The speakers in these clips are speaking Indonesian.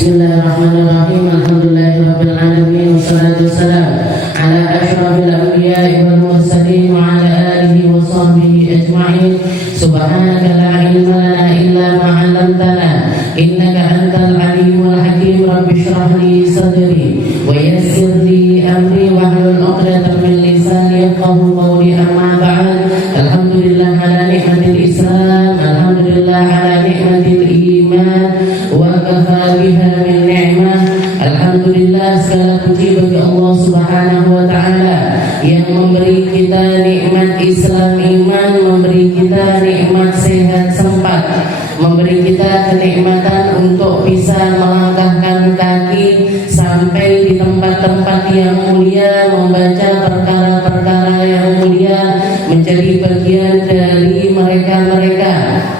Bismillahirrahmanirrahim. Alhamdulillahirabbil alamin wassalatu wassalamu ala asyrafil anbiya'i wal mursalin wa ala alihi wa sahbihi ajma'in. Subhanaka la ilma lana illa ma 'allamtana innaka antal alimul hakim. Rabbi shrah li sadri wa yassir li amri wahlul 'uqdatam min lisani yafqahu qawli. Amma ba'd. Alhamdulillah ala ni'matil Islam, alhamdulillah ala ni'matil iman wa kafa biha min ni'mah. Alhamdulillah, segala puji bagi Allah Subhanahu wa ta'ala yang memberi kita nikmat Islam iman, memberi kita nikmat sehat sempat, memberi kita kenikmatan untuk bisa melangkahkan kaki sampai di tempat-tempat yang mulia, membaca perkara-perkara yang mulia, menjadi bagian dari mereka-mereka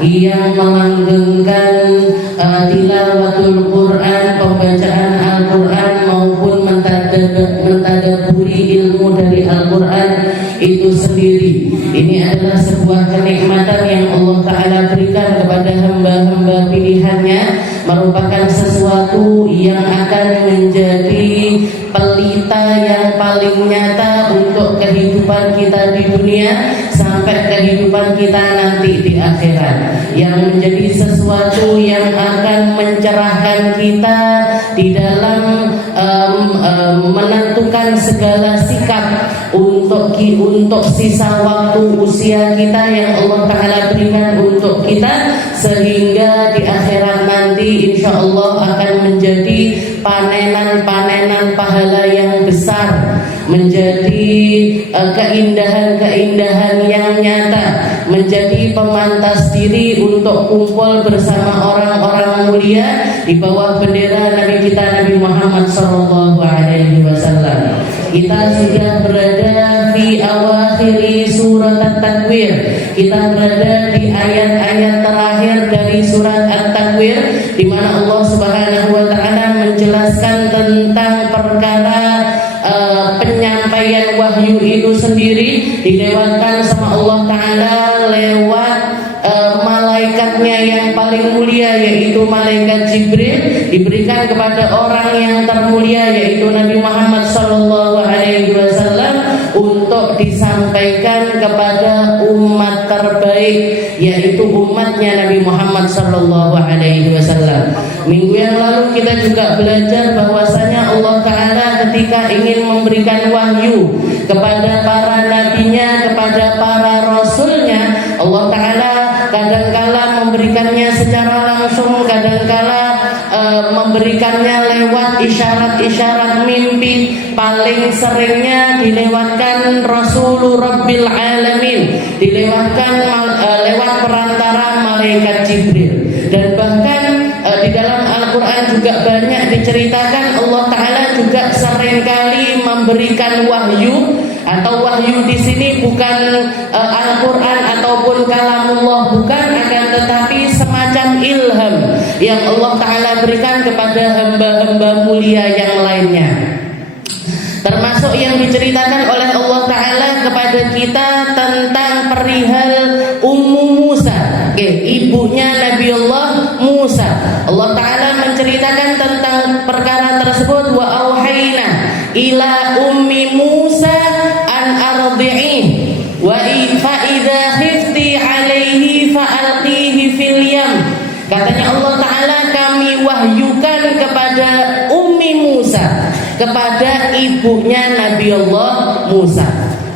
yang melanggengkan tilawatul Quran, pembacaan Al-Quran maupun mentadaburi ilmu dari Al-Quran itu sendiri. Ini adalah sebuah kenikmatan yang Allah Ta'ala berikan kepada hamba-hamba pilihannya, merupakan sesuatu yang akan menjadi pelita yang paling nyata untuk kehidupan kita di dunia sampai kehidupan kita nanti di akhirat, yang menjadi sesuatu yang akan mencerahkan kita di dalam menentukan segala sikap untuk sisa waktu usia kita yang Allah Ta'ala berikan untuk kita, sehingga di akhirat nanti insya Allah akan menjadi panenan-panenan pahala yang besar, menjadi keindahan-keindahan yang nyata, menjadi pemantas diri untuk kumpul bersama orang-orang mulia di bawah bendera Nabi kita Nabi Muhammad SAW. Kita sudah berada di awakhiri surat At-Takwir. Kita berada di ayat-ayat terakhir dari surat At-Takwir, di mana Allah Subhanahu wa ta'ala menjelaskan tentang perkara penyampaian wahyu itu sendiri dilewatkan sama Allah Ta'ala lewat malaikatnya yang paling mulia, yaitu malaikat Jibril, diberikan kepada orang yang termulia yaitu Nabi Muhammad SAW untuk disampaikan kepada umat terbaik, yaitu umatnya Nabi Muhammad SAW. Minggu yang lalu kita juga belajar bahwasanya Allah Ta'ala ketika ingin memberikan wahyu kepada para nabinya, kepada para rasulnya, Allah Ta'ala kadangkala memberikannya secara langsung, kadangkala memberikannya lewat isyarat-isyarat mimpi. Paling seringnya dilewatkan Rasulur Rabbil Alamin, dilewatkan lewat perantara malaikat Jibril. Dan bahkan di dalam Al-Quran juga banyak diceritakan Allah Ta'ala juga seringkali memberikan wahyu, atau wahyu di sini bukan Al-Quran ataupun kalamullah, bukan, akan tetapi semacam ilham yang Allah Ta'ala berikan kepada hamba-hamba mulia yang lainnya. Termasuk yang diceritakan oleh Allah Ta'ala kepada kita tentang perihal Ummu Musa, ibunya Nabi Allah Musa. Allah Ta'ala menceritakan tentang perkara tersebut. Wa auhayna ila ummi Musa an ardi'ih wa fa idza khifti alaihi fa alqihi fil yam. Katanya Allah Ta'ala, kami wahyukan kepada ummi Musa, kepada ibunya Nabi Allah Musa.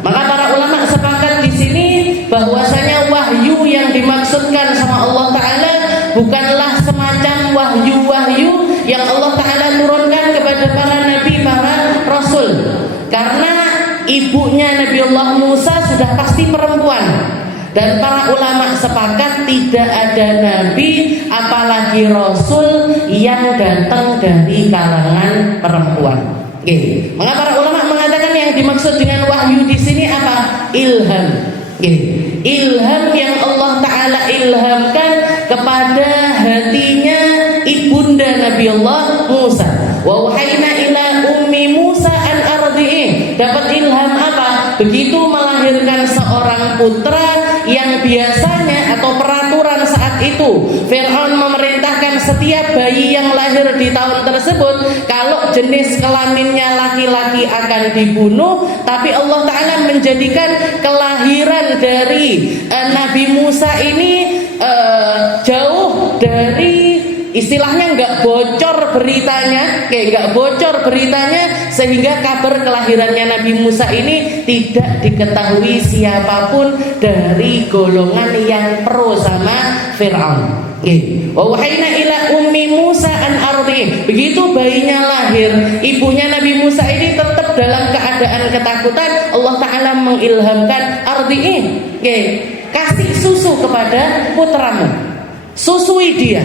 Maka para ulama sepakat di sini bahwasanya wahyu yang dimaksudkan sama Allah Ta'ala bukanlah semacam wahyu-wahyu yang Allah Ta'ala turunkan kepada para nabi, para rasul. Karena ibunya Nabi Allah Musa sudah pasti perempuan. Dan para ulama sepakat tidak ada nabi apalagi rasul yang datang dari kalangan perempuan. Maka para ulama mengatakan yang dimaksud dengan wahyu di sini apa? Ilham. Ilham yang Allah Ta'ala ilhamkan kepada hatinya ibunda Nabi Allah Musa. Wa wahayna ila ummi Musa an ardi'ih. Dapat ilham apa? Begitu melahirkan seorang putra yang biasanya atau peraturan saat itu Fir'aun memerintahkan setiap bayi yang lahir di tahun tersebut, kalau jenis kelaminnya laki-laki akan dibunuh, tapi Allah Ta'ala menjadikan kelahiran dari Nabi Musa ini jauh dari, istilahnya nggak bocor beritanya, sehingga kabar kelahirannya Nabi Musa ini tidak diketahui siapapun dari golongan yang pro sama Fir'aun. Wa wahayna ila ummi Musa an ardi. Begitu bayinya lahir, ibunya Nabi Musa ini tetap dalam keadaan ketakutan. Allah Ta'ala mengilhamkan ardi'in, kasih susu kepada putramu, susui dia,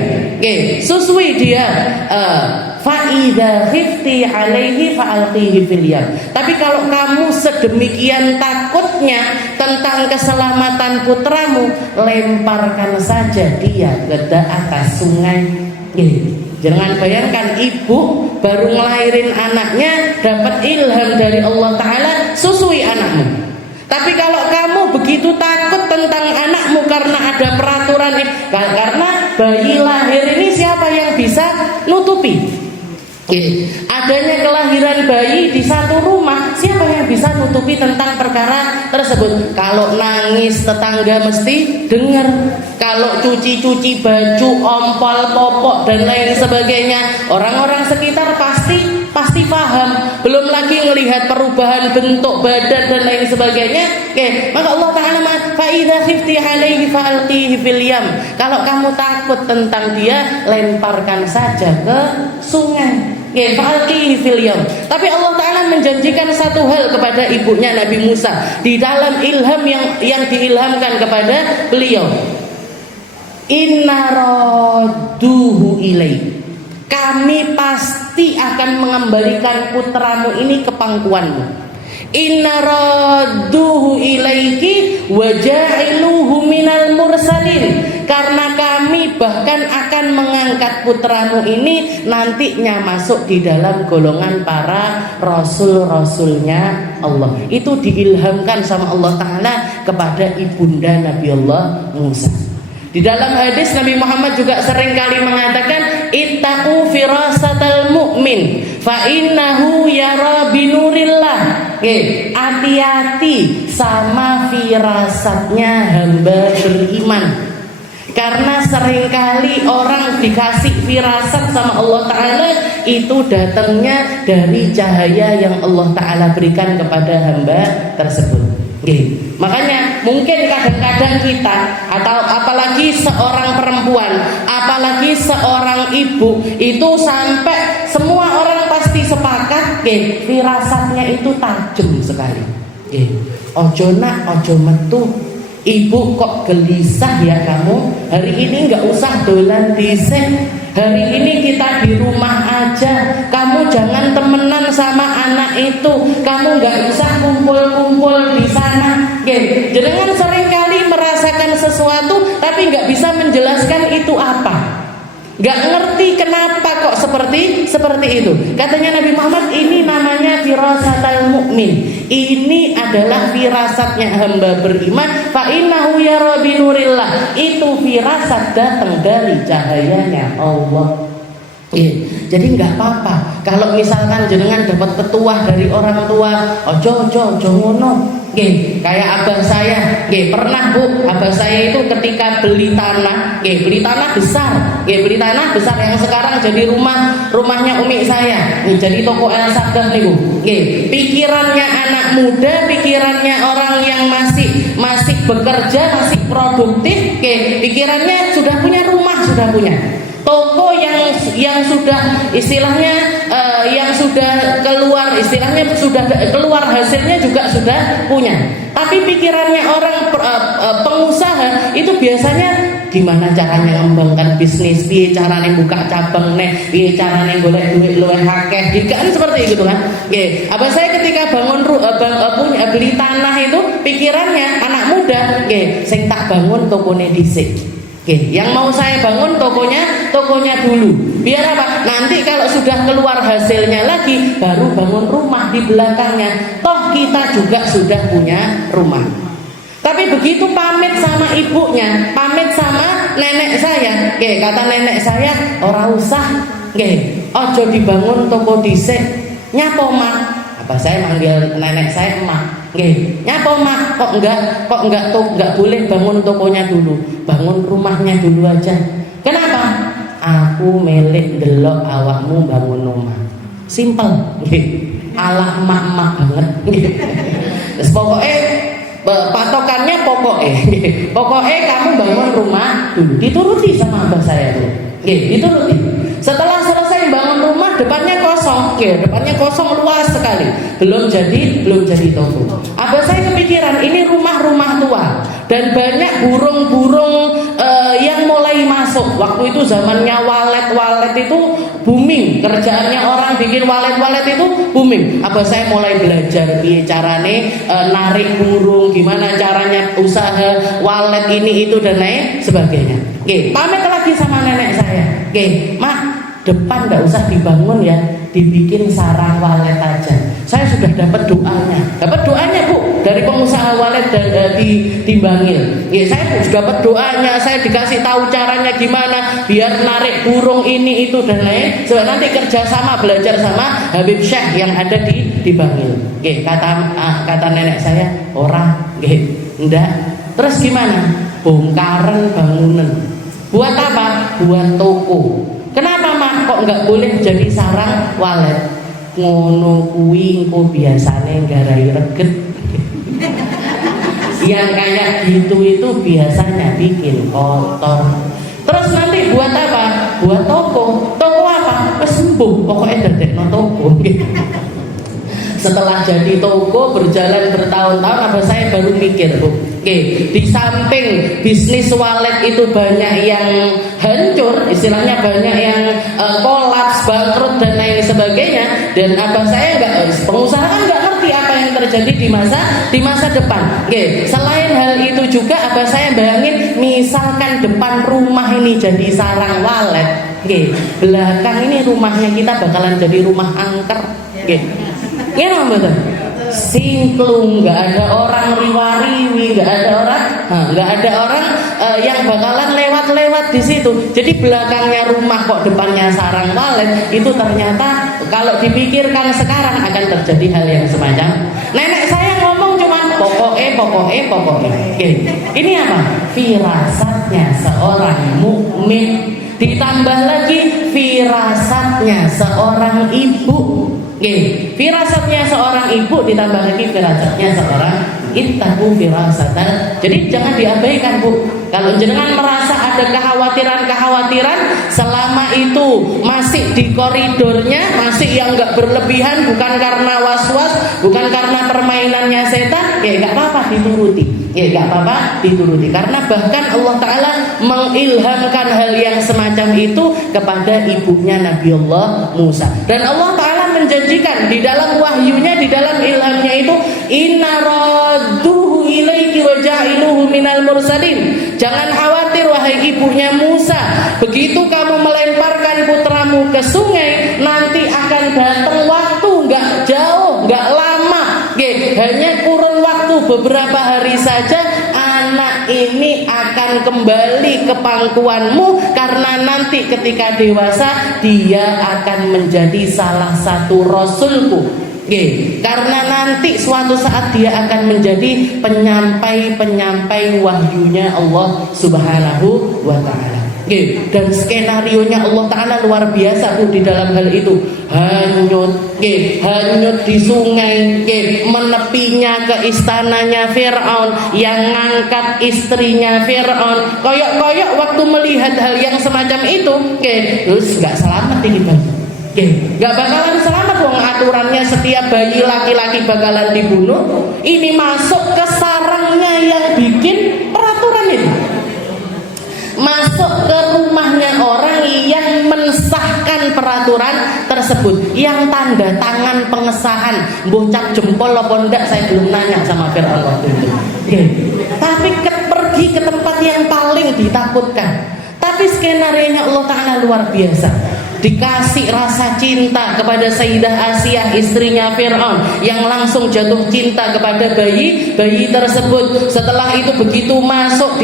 fa'idha khifti alaihi fa'alqihi fil yam. Tapi kalau kamu sedemikian takutnya tentang keselamatan putramu, lemparkan saja dia ke atas sungai. Jangan bayangkan ibu baru ngelahirin anaknya, dapat ilham dari Allah Ta'ala, susui anakmu. Tapi kalau kamu begitu takut tentang anakmu karena ada peraturan, karena bayi lahir ini siapa yang bisa nutupi? Adanya kelahiran bayi di satu rumah, siapa yang bisa nutupi tentang perkara tersebut? Kalau nangis tetangga mesti dengar, kalau cuci-cuci baju, ompol, popok dan lain sebagainya, orang-orang sekitar pasti paham. Belum lagi melihat perubahan bentuk badan dan lain sebagainya. Maka Allah Ta'ala fa'idha khifti alaihi fa'alqihi fil yam. Kalau kamu takut tentang dia, lemparkan saja ke sungai. Fa'alqihi fil yam. Tapi Allah Ta'ala menjanjikan satu hal kepada ibunya Nabi Musa di dalam ilham yang diilhamkan kepada beliau. Inna radduhu ilaik. Kami pasti akan mengembalikan putramu ini ke pangkuanmu. Inna radduhu ilaiki wa ja'iluhu minal mursalin. Karena kami bahkan akan mengangkat putramu ini nantinya masuk di dalam golongan para rasul-rasulnya Allah. Itu diilhamkan sama Allah Ta'ala kepada ibunda Nabi Allah Musa. Di dalam hadis Nabi Muhammad juga sering kali mengatakan, ittaqu firasatal mu'min fa innahu yara binurillah. Hati-hati sama firasatnya hamba beriman. Karena seringkali orang dikasih firasat sama Allah Ta'ala, itu datangnya dari cahaya yang Allah Ta'ala berikan kepada hamba tersebut. Makanya mungkin kadang-kadang kita, atau apalagi seorang perempuan, apalagi seorang ibu, itu sampai semua orang pasti sepakat, firasatnya itu tajam sekali. Ojo nak, ojo metu, ibu kok gelisah ya kamu, hari ini nggak usah dolan dhisik, hari ini kita di rumah aja, kamu jangan temenan sama anak itu, kamu nggak usah kumpul-kumpul di sana. Jangan seringkali merasakan sesuatu tapi nggak bisa menjelaskan itu apa, nggak ngerti kenapa kok seperti itu. Katanya Nabi Muhammad, ini namanya firasatal mukmin. Ini adalah firasatnya hamba beriman. Fa innahu yara binurillah. Itu firasat datang dari cahayanya Allah. Jadi nggak apa-apa kalau misalkan jenengan dapat petuah dari orang tua, ojo ngono. Kayak abah saya, pernah bu, abah saya itu ketika beli tanah besar, yang sekarang jadi rumahnya umi saya, jadi toko El Sadah nih bu. Pikirannya anak muda, pikirannya orang yang masih bekerja, masih produktif, pikirannya sudah punya rumah, sudah punya toko yang sudah istilahnya yang sudah keluar, istilahnya sudah keluar hasilnya juga sudah punya. Tapi pikirannya orang pengusaha itu biasanya gimana caranya mengembangkan bisnis, piye caranya buka cabang piye caranya golek duit luwih akeh, kan seperti itu kan. Abah saya ketika punya beli tanah itu pikirannya anak muda, sing tak bangun tokone dhisik. Yang mau saya bangun tokonya dulu. Biar apa? Nanti kalau sudah keluar hasilnya lagi, baru bangun rumah di belakangnya. Toh kita juga sudah punya rumah. Tapi begitu pamit sama ibunya, pamit sama nenek saya, kata nenek saya, ora usah, ojo dibangun toko dhisik. Nyapa mak? Apa saya manggil nenek saya emak. Nyapa mak? Kok enggak boleh bangun tokonya dulu, bangun rumahnya dulu aja. Kenapa? Aku melek delok awakmu bangun rumah. Simpel, ala emak-emak banget. Terus pokoknya patokannya pokoknya kamu bangun rumah dulu, dituruti sama abah saya tuh, dituruti. Setelah selesai bangun rumah, depannya kosong, depannya kosong luas sekali, belum jadi toko. Abah saya kepikiran ini rumah tua dan banyak burung-burung yang mulai masuk. Waktu itu zamannya walet itu booming, kerjaannya orang bikin walet itu booming. Abah saya mulai belajar carane narik burung, gimana caranya usaha walet ini itu dan lain sebagainya. Pamit lagi sama nenek saya. Mak, depan nggak usah dibangun ya, dibikin sarang walet aja. Saya sudah dapat doanya Bu dari pengusaha walet di Bangil. Saya sudah dapat doanya, saya dikasih tahu caranya gimana biar narik burung ini itu dan lain. Sebab nanti kerjasama belajar sama Habib Syekh yang ada di Bangil. Kata nenek saya, enggak. Terus gimana? Bongkaran bangunan. Buat apa? Buat toko. Kenapa mak kok nggak boleh jadi sarang walet? Ngono kuwi engko biasane nggarai reget. Yang kayak gitu itu biasanya bikin kotor. Terus nanti buat apa? Buat toko. Toko apa? Sembuh. Pokoknya dadekno toko. Setelah jadi toko berjalan bertahun-tahun, abah saya baru mikir, Bu. Di samping bisnis walet itu banyak yang hancur, istilahnya banyak yang kolaps, bangkrut dan lain sebagainya. Dan abah saya pengusaha kan nggak ngerti apa yang terjadi di masa depan. Selain hal itu juga abah saya bayangin, misalkan depan rumah ini jadi sarang walet, belakang ini rumahnya kita bakalan jadi rumah angker. Gimana betul? Singklung, nggak ada orang riwariwi, nggak ada orang yang bakalan lewat di situ. Jadi belakangnya rumah kok depannya sarang walet, itu ternyata kalau dipikirkan sekarang akan terjadi hal yang semacam. Nenek saya ngomong cuman pokoknya. Ini apa? Firasatnya seorang mukmin, ditambah lagi firasatnya seorang ibu. Firasatnya seorang ibu ditambah lagi firasatnya seorang ittaku firasatan. Jadi jangan diabaikan, Bu. Kalau jenengan merasa ada kekhawatiran selama itu masih di koridornya, masih yang nggak berlebihan, bukan karena was-was, bukan karena permainannya setan, nggak apa-apa dituruti. Karena bahkan Allah Ta'ala mengilhamkan hal yang semacam itu kepada ibunya Nabi Allah Musa. Dan Allah Ta'ala menjanjikan di dalam wahyunya, di dalam ilhamnya itu, inna radduhu ilaiki wa ja'iluhu minal mursalin. Jangan khawatir wahai ibunya Musa, begitu kamu melemparkan putramu ke sungai, nanti akan datang waktu nggak jauh, nggak lama, hanya kurun waktu beberapa hari saja, anak ini akan kembali ke pangkuanmu, karena nanti ketika dewasa dia akan menjadi salah satu rasulku. Karena nanti suatu saat dia akan menjadi penyampai wahyunya Allah Subhanahu wa Ta'ala. Dan skenarionya Allah Ta'ala luar biasa, Bu, di dalam hal itu. Hanyut di sungai, menepinya ke istananya Fir'aun, yang ngangkat istrinya Fir'aun. Koyok-koyok waktu melihat hal yang semacam itu, terus gak selamat ini, Bang. Gak bakalan selamat, wong aturannya setiap bayi laki-laki bakalan dibunuh. Ini masuk ke sarangnya yang bikin peraturan itu, masuk ke rumahnya orang yang mensahkan peraturan tersebut, yang tanda tangan pengesahan, bocap jempol apa ndak saya belum nanya sama Fir'aun waktu itu. Tapi pergi ke tempat yang paling ditakutkan. Tapi skenarionya Allah Ta'ala luar biasa. dikasih rasa cinta kepada Sayyidah Asiyah, istrinya Fir'aun, yang langsung jatuh cinta kepada bayi tersebut. Setelah itu begitu masuk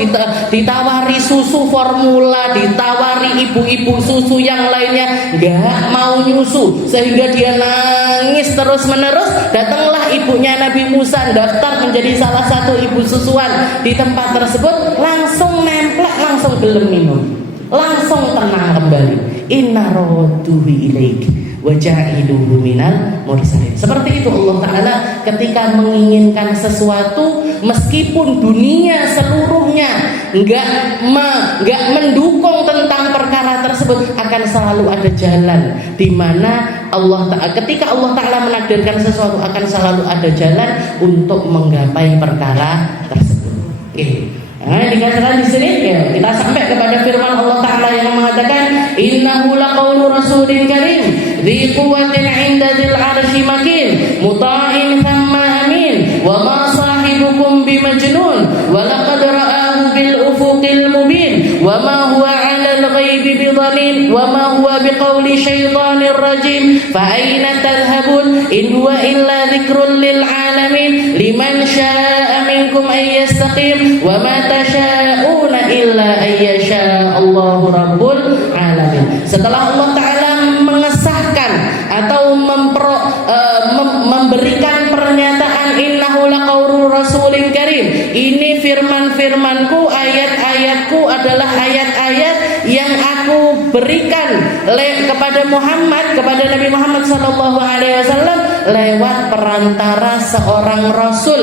ditawari susu formula, ditawari ibu-ibu susu yang lainnya, nggak mau nyusu, sehingga dia nangis terus menerus. Datanglah ibunya Nabi Musa, daftar menjadi salah satu ibu susuan di tempat tersebut, langsung nemplek, langsung gelem minum, langsung tenang kembali. Inna raduhu ilaik wa ja'iluhu minal mursalin. Seperti itu Allah Ta'ala ketika menginginkan sesuatu, meskipun dunia seluruhnya enggak mendukung tentang perkara tersebut, akan selalu ada jalan di mana Allah Ta'ala, ketika Allah Ta'ala menakdirkan sesuatu, akan selalu ada jalan untuk menggapai perkara tersebut. Nah, dikatakan di sini ya, kita sampai kepada firman Allah Ta'ala yang mengatakan innahu laqaulu rasulin karim dzi quwwatin 'inda dzil 'arsy makin muta'in thamma amin wa ma sahibukum bimajnun wa laqad ra'ahu bil ufuqil mubin wa ma huwa 'alal ghaibi bidhanin wa ma huwa biqauli syaitanir rajim fa aina tadhhabun in huwa illa dzikrun lil 'alamin liman syaa'a minkum ay yastaqim wa ma tasyauna illa ayyasha Allahu rabbul alamin. Setelah Allah Ta'ala mengesahkan atau memberikan pernyataan innahu laqaulu rasulin karim, ini firman-firmanku, ayat-ayatku adalah ayat-ayat yang aku berikan kepada Muhammad, kepada Nabi Muhammad SAW lewat perantara seorang rasul,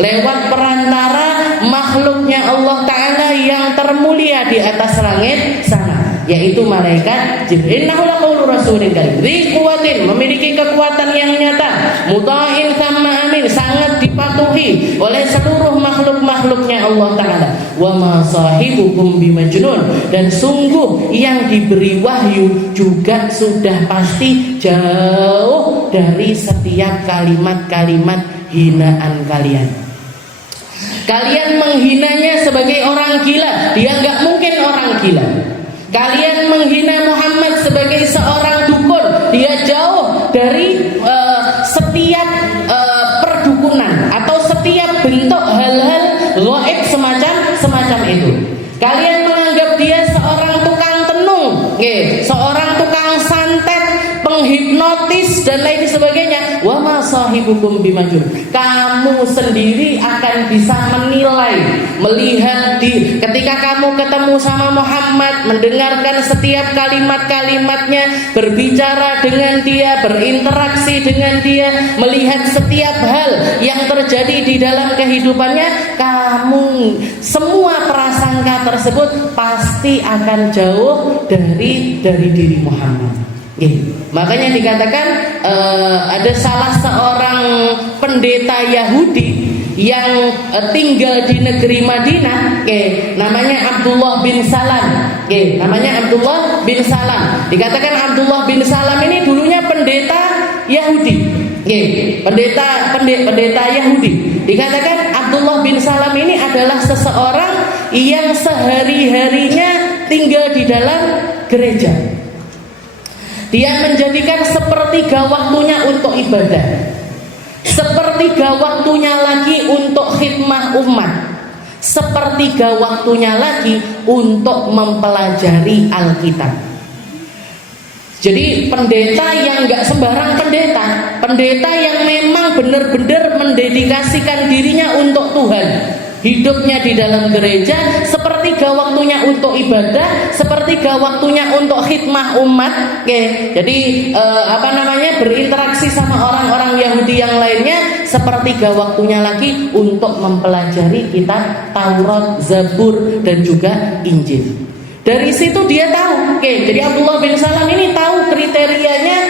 lewat perantara makhluknya Allah Ta'ala yang termulia di atas langit sana, yaitu malaikat Jibril. Innahu laqaulu rasulin karim dzi quwwatin, memiliki kekuatan yang nyata, muta'in thamma amin, sangat dipatuhi oleh seluruh makhluk-makhluknya Allah Ta'ala. Wa ma sahibukum bimajnun, dan sungguh yang diberi wahyu juga sudah pasti jauh dari setiap kalimat-kalimat hinaan kalian. Kalian menghinanya sebagai orang gila, dia nggak mungkin orang gila. Kalian menghina Muhammad sebagai seorang dukun, dia jauh dari setiap perdukunan atau setiap bentuk hal-hal gaib semacam itu. Kalian menganggap dia seorang tukang tenung, seorang tukang santet, penghipnotis dan lain sebagainya. Wa ma sahibukum bimajnun, kamu sendiri akan bisa menilai, melihat ketika kamu ketemu sama Muhammad, mendengarkan setiap kalimat-kalimatnya, berbicara dengan dia, berinteraksi dengan dia, melihat setiap hal yang terjadi di dalam kehidupannya, kamu semua prasangka tersebut pasti akan jauh dari diri Muhammad. Makanya dikatakan ada salah seorang pendeta Yahudi yang tinggal di negeri Madinah, namanya Abdullah bin Salam. Namanya Abdullah bin Salam. Dikatakan Abdullah bin Salam ini dulunya pendeta Yahudi. Pendeta Yahudi. Dikatakan Abdullah bin Salam ini adalah seseorang yang sehari-harinya tinggal di dalam gereja. Dia menjadikan sepertiga waktunya untuk ibadah, sepertiga waktunya lagi untuk khidmah umat, sepertiga waktunya lagi untuk mempelajari Alkitab. Jadi pendeta yang gak sembarang pendeta yang memang benar-benar mendedikasikan dirinya untuk Tuhan. Hidupnya di dalam gereja, sepertiga waktunya untuk ibadah, sepertiga waktunya untuk khidmah umat. Jadi berinteraksi sama orang-orang Yahudi yang lainnya, sepertiga waktunya lagi untuk mempelajari kitab Taurat, Zabur dan juga Injil. Dari situ dia tahu, jadi Abdullah bin Salam ini tahu kriterianya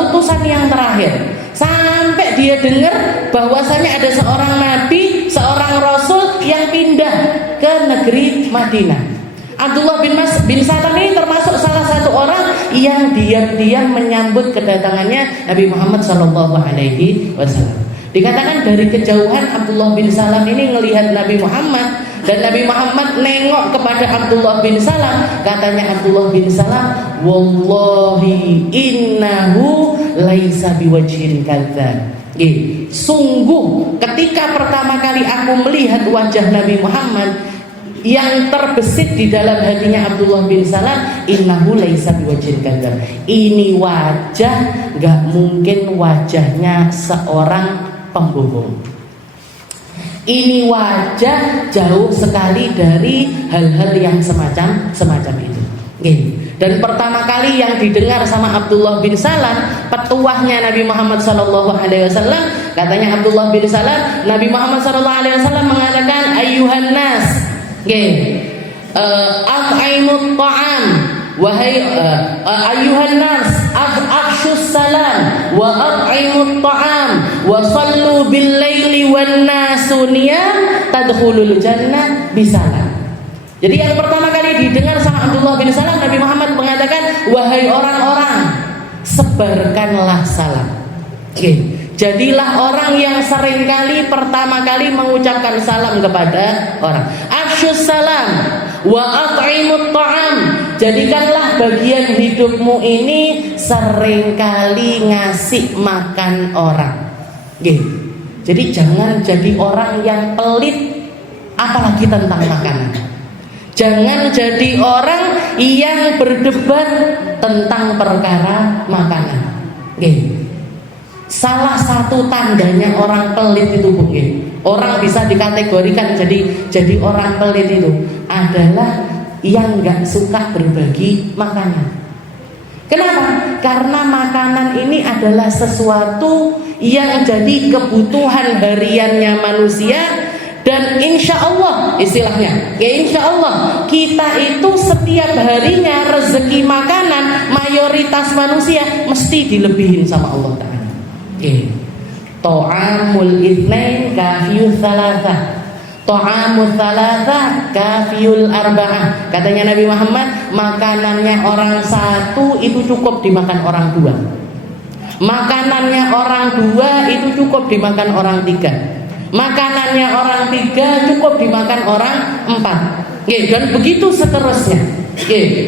utusan yang terakhir. Sampai dia dengar bahwasanya ada seorang nabi, seorang rasul yang pindah ke negeri Madinah. Abdullah bin Salam ini termasuk salah satu orang yang diam-diam menyambut kedatangannya Nabi Muhammad SAW. Dikatakan dari kejauhan Abdullah bin Salam ini melihat Nabi Muhammad Dan Nabi Muhammad nengok kepada Abdullah bin Salam. Katanya Abdullah bin Salam, wallahi innahu laisa biwajhin kadzab. Sungguh ketika pertama kali aku melihat wajah Nabi Muhammad, yang terbesit di dalam hatinya Abdullah bin Salam, innahu laisa biwajhin kadzab. Ini wajah gak mungkin wajahnya seorang pembohong. Ini wajah jauh sekali dari hal-hal yang semacam itu. Dan pertama kali yang didengar sama Abdullah bin Salam, petuahnya Nabi Muhammad SAW, katanya Abdullah bin Salam, Nabi Muhammad SAW mengatakan, ayyuhan nas, at'imut ta'am, wahai ayyuhan nas, afshus salam wa at'imut ta'am wa sallu bil laili wan nasu niyam tadkhulul jannah bisalam. Jadi yang pertama kali didengar sama Abdullah bin Salam, Nabi Muhammad mengatakan, wahai orang-orang, sebarkanlah salam. Jadilah orang yang seringkali pertama kali mengucapkan salam kepada orang. Afshus salam wa at'imut ta'am. Jadikanlah bagian hidupmu ini seringkali ngasih makan orang. Jadi jangan jadi orang yang pelit, apalagi tentang makanan. Jangan jadi orang yang berdebat tentang perkara makanan. Salah satu tandanya orang pelit itu, orang bisa dikategorikan jadi orang pelit itu adalah yang nggak suka berbagi makanan. Kenapa? Karena makanan ini adalah sesuatu yang jadi kebutuhan hariannya manusia. Dan insya Allah, istilahnya, insya Allah kita itu setiap harinya rezeki makanan mayoritas manusia mesti dilebihin sama Allah Ta'ala. Ta'amul itsnain kafiyul tsalatsa, ta'amul tsalatsa kafiyul arba'ah. Katanya Nabi Muhammad, makanannya orang satu itu cukup dimakan orang dua. Makanannya orang dua itu cukup dimakan orang tiga. Makanannya orang tiga cukup dimakan orang empat. Dan begitu seterusnya.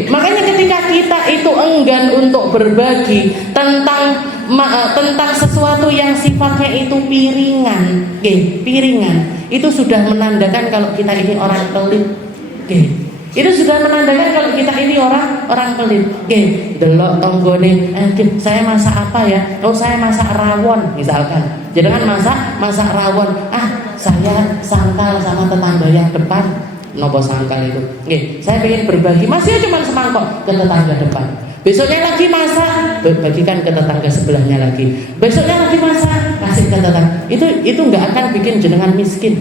Makanya ketika kita itu enggan untuk berbagi tentang sesuatu yang sifatnya itu piringan, itu sudah menandakan kalau kita ini orang pelit. Itu sudah menandakan kalau kita ini orang pelit. Delok tonggone, saya masak apa ya? Oh, saya masak rawon misalkan. Jangan masak rawon. Saya sangkal sama tetangga yang depan. Nopo sangkal itu? Saya pengen berbagi, masih cuma semangkok ke tetangga depan. Besoknya lagi masak, bagikan ke tetangga sebelahnya lagi. Besoknya lagi masak, kasih ke tetangga. Itu nggak akan bikin jenengan miskin.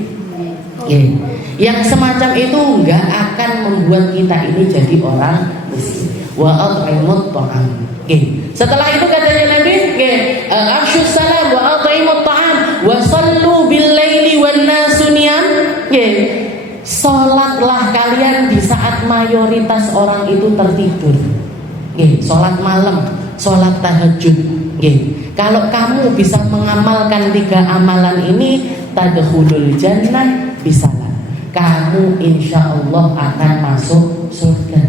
Yang semacam itu nggak akan membuat kita ini jadi orang miskin. Wa at'imut ta'am. Setelah itu katanya Nabi, afshus salam wa at'imut ta'am wa sallu bil laili wan nasu niyam. Salatlah kalian di saat mayoritas orang itu tertidur. Salat malam, salat tahajud. Kalau kamu bisa mengamalkan 3 amalan ini, tadkhulul jannah bisalam. Kamu insya Allah akan masuk surga.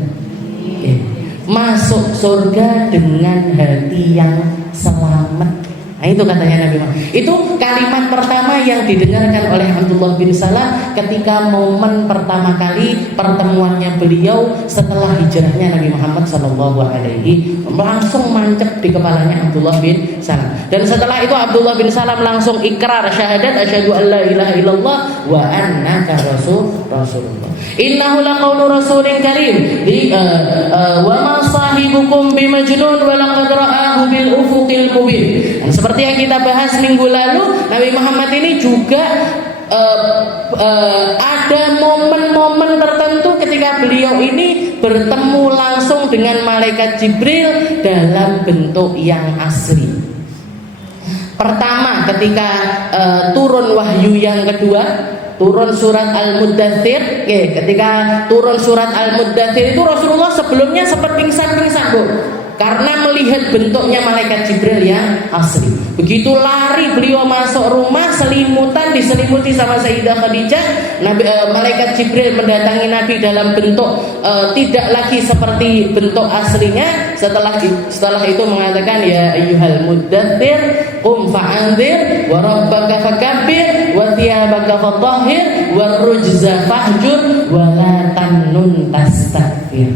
Masuk surga dengan hati yang selamat. Nah, itu katanya Nabi Muhammad. Itu kalimat pertama yang didengarkan oleh Abdullah bin Salam ketika momen pertama kali pertemuannya beliau setelah hijrahnya Nabi Muhammad SAW. Langsung mancep di kepalanya Abdullah bin Salam. Dan setelah itu Abdullah bin Salam langsung ikrar syahadat asyhadu an la ilaha illallah wa annaka rasulullah. Innahu laqaulu rasulin karim wa ma sahibukum bimajnun wa laqad ra'ahu bil ufuqil mubin. Seperti yang kita bahas minggu lalu, Nabi Muhammad ini juga ada momen-momen tertentu ketika beliau ini bertemu langsung dengan malaikat Jibril dalam bentuk yang asli. Pertama, ketika turun wahyu yang kedua, turun surat Al-Muddathir. Ketika turun surat Al-Muddathir itu Rasulullah sebelumnya sempat pingsan, Bu. karena melihat bentuknya malaikat Jibril yang asli. Begitu lari beliau masuk rumah, selimutan, diselimuti sama Sayyidah Khadijah. Malaikat Jibril mendatangi Nabi dalam bentuk tidak lagi seperti bentuk aslinya. Setelah itu mengatakan, ya ayyuhal muddathir qum fa'anzir wa rabbaka fakabbir wa thiyabaka fatahhir wa rujza fahjur wa la tamnun tastakbir.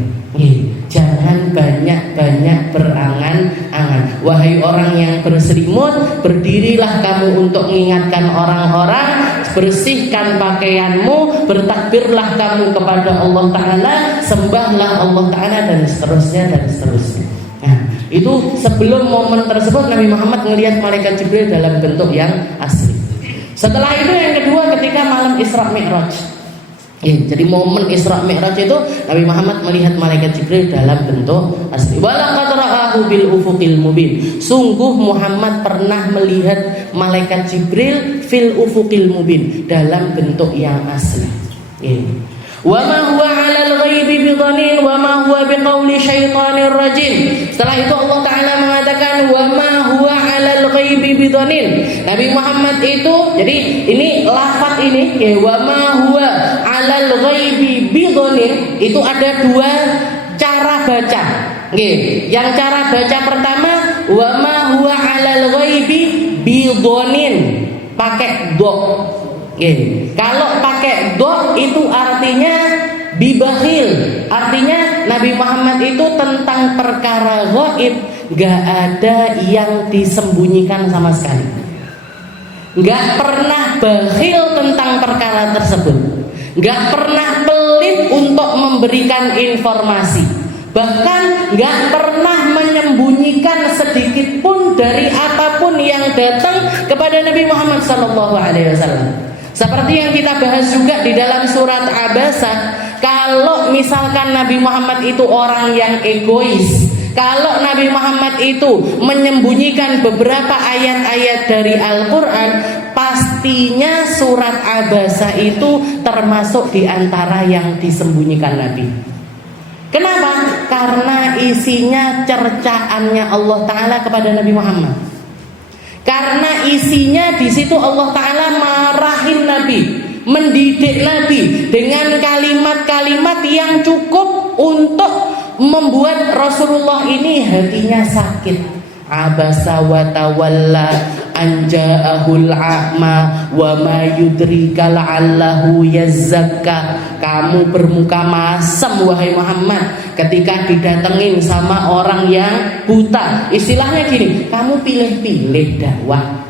Jangan banyak-banyak berangan-angan. Wahai orang yang berselimut, berdirilah kamu untuk mengingatkan orang-orang, bersihkan pakaianmu, bertakbirlah kamu kepada Allah Ta'ala, sembahlah Allah Ta'ala, dan seterusnya dan seterusnya. Nah, itu sebelum momen tersebut Nabi Muhammad melihat malaikat Jibril dalam bentuk yang asli. Setelah itu yang kedua, ketika malam Isra Mi'raj. Jadi momen Isra Mi'raj itu Nabi Muhammad melihat malaikat Jibril dalam bentuk asli. Walaqad ra'ahu bil ufuqil mubin. Sungguh Muhammad pernah melihat malaikat Jibril fil ufuqil mubin, dalam bentuk yang asli. Wa ma huwa 'alal ghaibi bidhanin wa ma huwa biqauli syaitanir rajim. Setelah itu Allah Ta'ala mengatakan wa ma huwa 'alal ghaibi bidhanin. Nabi Muhammad itu, jadi ini lafaz ini wa ma huwa 'alal ghaibi bidhanin, itu ada dua cara baca. Yang cara baca pertama wa ma huwa 'alal ghaibi bidhanin, pakai do. Kalau pakai do itu artinya bibakhil, artinya Nabi Muhammad itu tentang perkara ghaib gak ada yang disembunyikan sama sekali, gak pernah bakhil tentang perkara tersebut, gak pernah pelit untuk memberikan informasi, bahkan gak pernah menyembunyikan sedikit pun dari apapun yang datang kepada Nabi Muhammad SAW. Seperti yang kita bahas juga di dalam surat Abasa, kalau misalkan Nabi Muhammad itu orang yang egois, kalau Nabi Muhammad itu menyembunyikan beberapa ayat-ayat dari Al-Quran, pastinya surat Abasa itu termasuk di antara yang disembunyikan Nabi. Kenapa? Karena isinya cercaannya Allah Ta'ala kepada Nabi Muhammad. Karena isinya di situ Allah Ta'ala marahin Nabi, mendidik Nabi dengan kalimat-kalimat yang cukup untuk membuat Rasulullah ini hatinya sakit. Abasa wa tawalla an ja'ahul a'ma wa ma yudrika la'allahu yazzakka. Kamu bermuka masam wahai Muhammad ketika didatengin sama orang yang buta. Istilahnya gini, kamu pilih-pilih dakwah.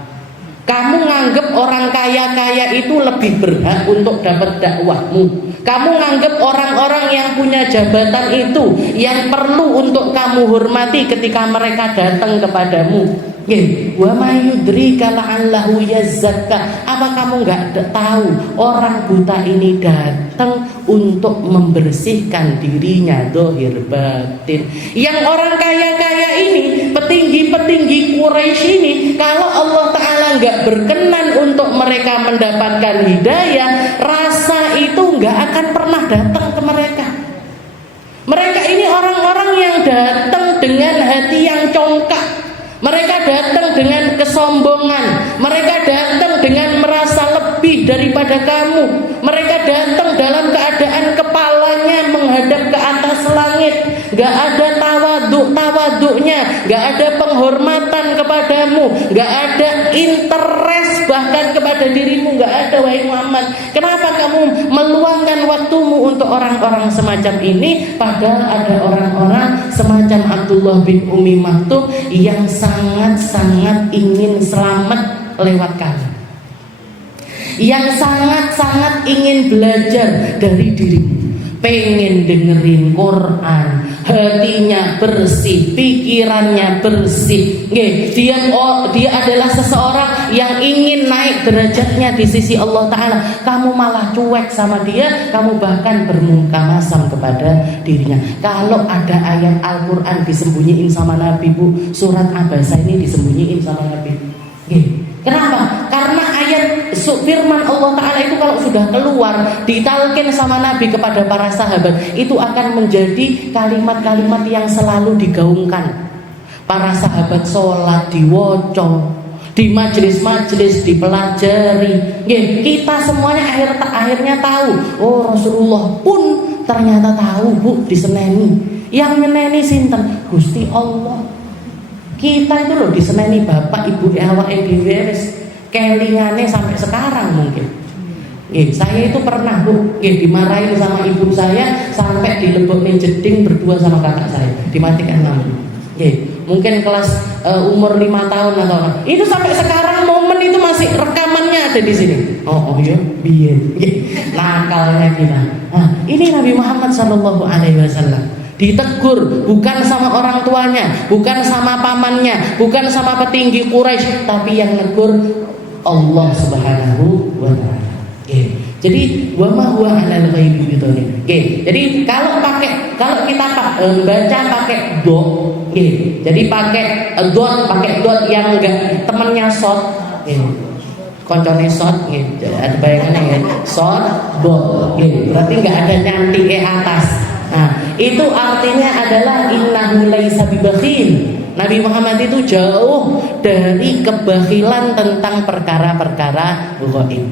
Kamu nganggep orang kaya-kaya itu lebih berhak untuk dapat dakwahmu. Kamu nganggep orang-orang yang punya jabatan itu yang perlu untuk kamu hormati ketika mereka datang kepadamu. Wa ma yudrika la'allahu yazzakka. Apa kamu enggak tahu orang buta ini datang untuk membersihkan dirinya zahir batin. Yang orang kaya-kaya ini, petinggi-petinggi Quraisy ini, kalau Allah Ta'ala enggak berkenan untuk mereka mendapatkan hidayah, rasa itu enggak akan pernah datang ke mereka. Mereka ini orang-orang yang datang dengan hati yang congkak. Mereka datang dengan kesombongan. Mereka datang dengan merasa lebih daripada kamu. Mereka datang dalam keadaan kepalanya menghadap ke atas langit. Gak ada tawaduk-tawaduknya, gak ada penghormatan kepadamu, gak ada interest bahkan kepada dirimu, gak ada wahai Muhammad. Kenapa kamu meluangkan waktumu untuk orang-orang semacam ini, padahal ada orang-orang semacam Abdullah bin Umi Maktum yang sangat-sangat ingin selamat lewat kamu, yang sangat-sangat ingin belajar dari dirimu, pengen dengerin Quran, hatinya bersih, pikirannya bersih. Dia adalah seseorang yang ingin naik derajatnya di sisi Allah Ta'ala. Kamu malah cuek sama dia, kamu bahkan bermuka masam kepada dirinya. Kalau ada ayat Al-Quran disembunyiin sama Nabi, Bu, surat Abasa ini disembunyiin sama Nabi. Kenapa? Karena ayat firman Allah Ta'ala itu kalau sudah keluar, ditalkin sama Nabi kepada para sahabat, itu akan menjadi kalimat-kalimat yang selalu digaungkan. para sahabat sholat diwoco, di majelis-majelis dipelajari. Kita semuanya akhirnya tahu. Oh, Rasulullah pun ternyata tahu, Bu, diseneni. Yang nyeneni sinten? Gusti Allah. Kita itu loh diseneni bapak ibu awake dhewe wis kelingane sampai sekarang mungkin. Saya itu pernah, Bu, dimarahin sama ibu saya sampai dilebokne jeding berdua sama kakak saya, dimatikan lampu. Mungkin kelas umur 5 tahun atau apa. Itu sampai sekarang momen itu masih rekamannya ada di sini. Oh iya, biyen. Nakalnya kita. Nah, ini Nabi Muhammad SAW ditegur bukan sama orang tuanya, bukan sama pamannya, bukan sama petinggi Quraisy, tapi yang negur Allah Subhanahu wa taala. Jadi wa ma huwa 'alal ghaibi bidhanin. Jadi kalau kita baca pakai dot, jadi pakai dot yang enggak temennya short, koncone short, ada bayangannya ya, short dot, berarti enggak ada nyanti atas. Nah, itu artinya adalah innahu laisa bibakhil. Nabi Muhammad itu jauh dari kebakhilan tentang perkara-perkara ghaib.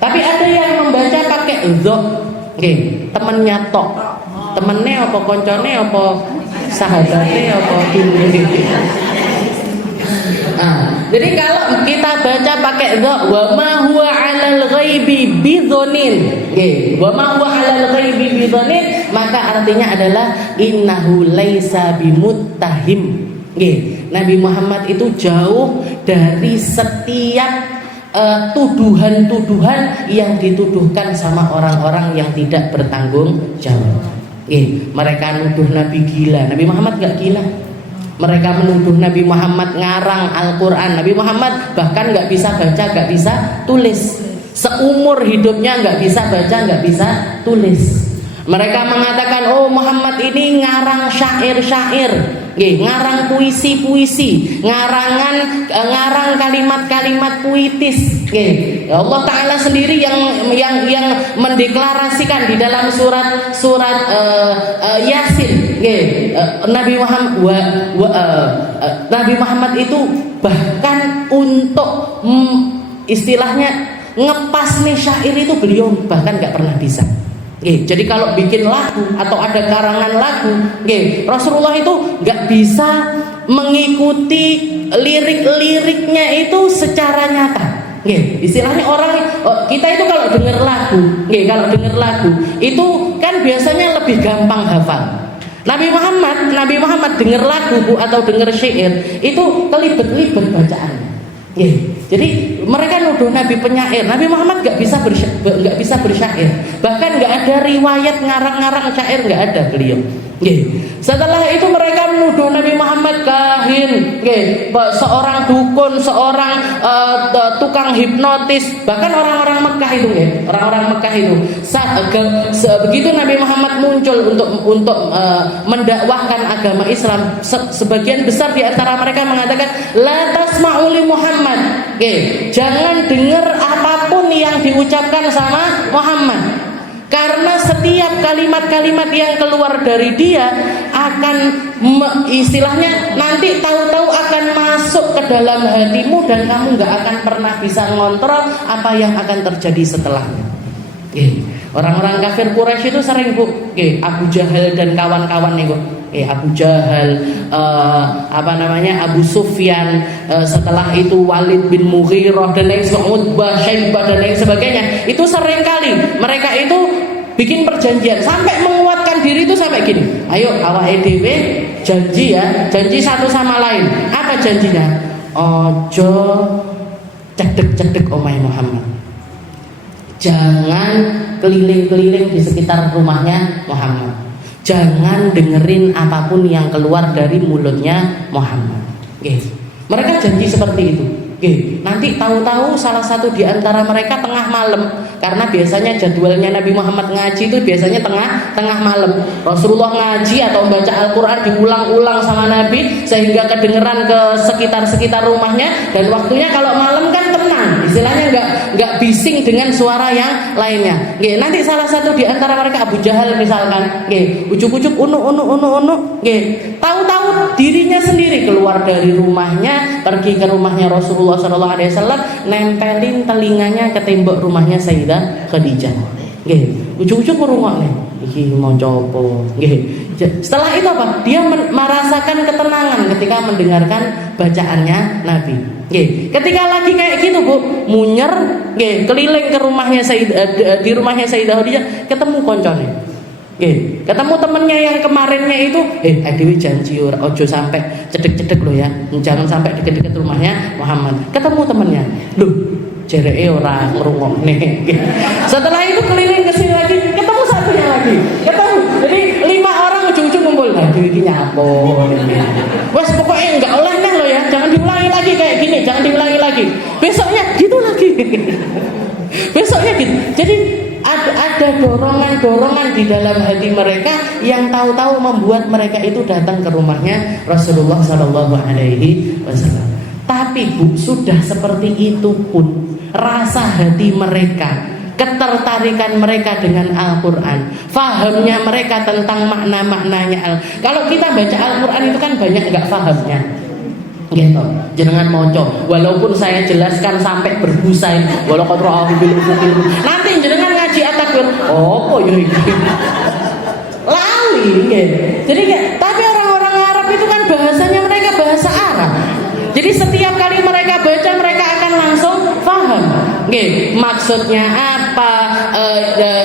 Tapi ada yang membaca pakai dzok, temennya tok, temennya apa koncone apa sahabatnya apa dulure. Jadi kalau kita baca pakai dzok, wa ma huwa 'alal ghaibi bidhanin, wa ma huwa 'alal ghaibi bidhanin, maka artinya adalah innahu laisa bimuttahim. Nabi Muhammad itu jauh dari setiap tuduhan-tuduhan yang dituduhkan sama orang-orang yang tidak bertanggung jawab. Mereka nuduh Nabi gila, Nabi Muhammad gak gila. Mereka menuduh Nabi Muhammad ngarang Al-Quran. Nabi Muhammad bahkan gak bisa baca, gak bisa tulis. Seumur hidupnya gak bisa baca, gak bisa tulis. Mereka mengatakan, oh Muhammad ini ngarang syair-syair, ngarang puisi-puisi, ngarang kalimat-kalimat puitis. Allah Ta'ala sendiri yang mendeklarasikan di dalam surat Yasin. Nabi Muhammad itu bahkan untuk istilahnya ngepas nih syair itu beliau bahkan gak pernah bisa. Jadi kalau bikin lagu atau ada karangan lagu, Rasulullah itu nggak bisa mengikuti lirik-liriknya itu secara nyata. Istilahnya orang kita itu kalau dengar lagu itu kan biasanya lebih gampang hafal. Nabi Muhammad dengar lagu atau dengar syair itu kelibet-libet bacaannya. Jadi mereka nuduh Nabi penyair. Nabi Muhammad nggak bisa bersyair. Bahkan nggak ada riwayat ngarang-ngarang syair, nggak ada beliau. Setelah itu mereka menuduh Nabi Muhammad kahin, seorang dukun, seorang tukang hipnotis. Bahkan orang-orang Mekah itu, begitu Nabi Muhammad muncul untuk mendakwahkan agama Islam, sebagian besar di antara mereka mengatakan la tasma'u li Muhammad. Jangan dengar apapun yang diucapkan sama Muhammad. Karena setiap kalimat-kalimat yang keluar dari dia akan istilahnya nanti tahu-tahu akan masuk ke dalam hatimu dan kamu gak akan pernah bisa ngontrol apa yang akan terjadi setelahnya. Orang-orang kafir Quraisy itu sering, Bu, Abu Jahal dan kawan-kawan nih, Bu. Abu Jahal, Abu Sufyan, setelah itu Walid bin Mughirah dan lain sebagainya, Utbah, Syaibah dan lain sebagainya. Itu sering kali mereka itu bikin perjanjian sampai menguatkan diri itu sampai gini. Ayo awake dhewe janji satu sama lain. Apa janjinya? Ojo cedek-cedek omahe Muhammad. Jangan keliling-keliling di sekitar rumahnya Muhammad. Jangan dengerin apapun yang keluar dari mulutnya Muhammad. Mereka janji seperti itu. Nanti tahu-tahu salah satu di antara mereka tengah malam, karena biasanya jadwalnya Nabi Muhammad ngaji itu biasanya tengah malam. Rasulullah ngaji atau membaca Al-Quran diulang-ulang sama Nabi sehingga kedengeran ke sekitar rumahnya. Dan waktunya kalau malam kan tenang, istilahnya nggak bising dengan suara yang lainnya. Nggih, nanti salah satu di antara mereka Abu Jahal misalkan, nggih, ujuk-ujuk unu, nggih, tahu-tahu dirinya sendiri keluar dari rumahnya, pergi ke rumahnya Rasulullah SAW, nempelin telinganya ke tembok rumahnya Sayyidah Khadijah. Nggih, ujuk-ujuk ngrungokne, iki mau coba. Nggih. Setelah itu apa? Dia merasakan ketenangan ketika mendengarkan bacaannya Nabi. Nggih. Ketika lagi kayak gitu, Bu, munyer, nggih, keliling ke rumahnya di rumahnya Sayyidah Khadijah, ketemu koncone. Nggih, ketemu temennya yang kemarinnya itu, dewe janji ojo sampai cedek-cedek lo ya. Jangan sampai deket-deket rumahnya Muhammad. Ketemu temennya. Loh, jereke ora ngrungokne. Setelah itu keliling ke sini lagi, ketemu satunya lagi. Ketemu. Jadi 5 orang ujung-ujung ngumpul. Aduh iki nyapo. Wes pokoknya enggak oleh neh lo ya. Jangan diulangi lagi kayak gini, jangan diulangi lagi. Besoknya gitu lagi. Besoknya gitu. Jadi ada dorongan-dorongan di dalam hati mereka yang tahu-tahu membuat mereka itu datang ke rumahnya Rasulullah SAW. Tapi Bu, sudah seperti itu pun rasa hati mereka, ketertarikan mereka dengan Al-Quran, fahamnya mereka tentang makna-maknanya. Kalau kita baca Al-Quran itu kan banyak nggak fahamnya, gitu. Jangan moco, walaupun saya jelaskan sampai berbusain, walau kontrol nanti jangan ngaji at-takbir, oh ya ini lali, gitu. Jadi tapi orang-orang Arab itu kan bahasanya mereka bahasa Arab. Jadi setiap kali mereka baca, mereka akan langsung paham, maksudnya apa,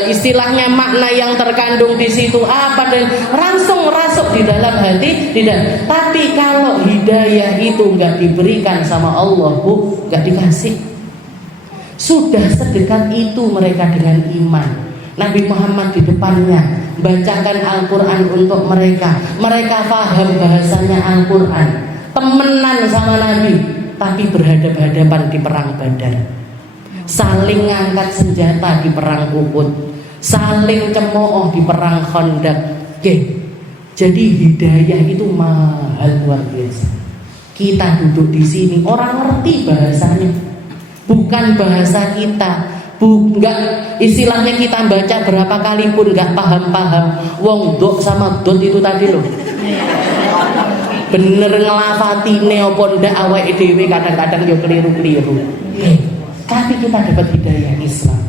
istilahnya makna yang terkandung di situ apa, dan langsung rasuk di dalam hati. Tidak. Tapi kalau hidayah itu nggak diberikan sama Allah, Bu, nggak dikasih. Sudah sedekat itu mereka dengan iman. Nabi Muhammad di depannya bacakan Al-Quran untuk mereka. Mereka paham bahasanya Al-Quran. Temenan sama Nabi, tapi berhadap-hadapan di perang Badar, saling ngangkat senjata di perang Uhud, saling cemooh di perang Khandaq. Jadi hidayah itu mahal luar biasa. Kita duduk di sini, orang ngerti bahasanya, bukan bahasa kita. Enggak, istilahnya kita baca berapa kali pun enggak paham-paham. Wong dok sama dot itu tadi loh, bener ngelafatine apa ndak awake dhewe kadang-kadang yo keliru-keliru. Tapi kita dapat hidayah Islam,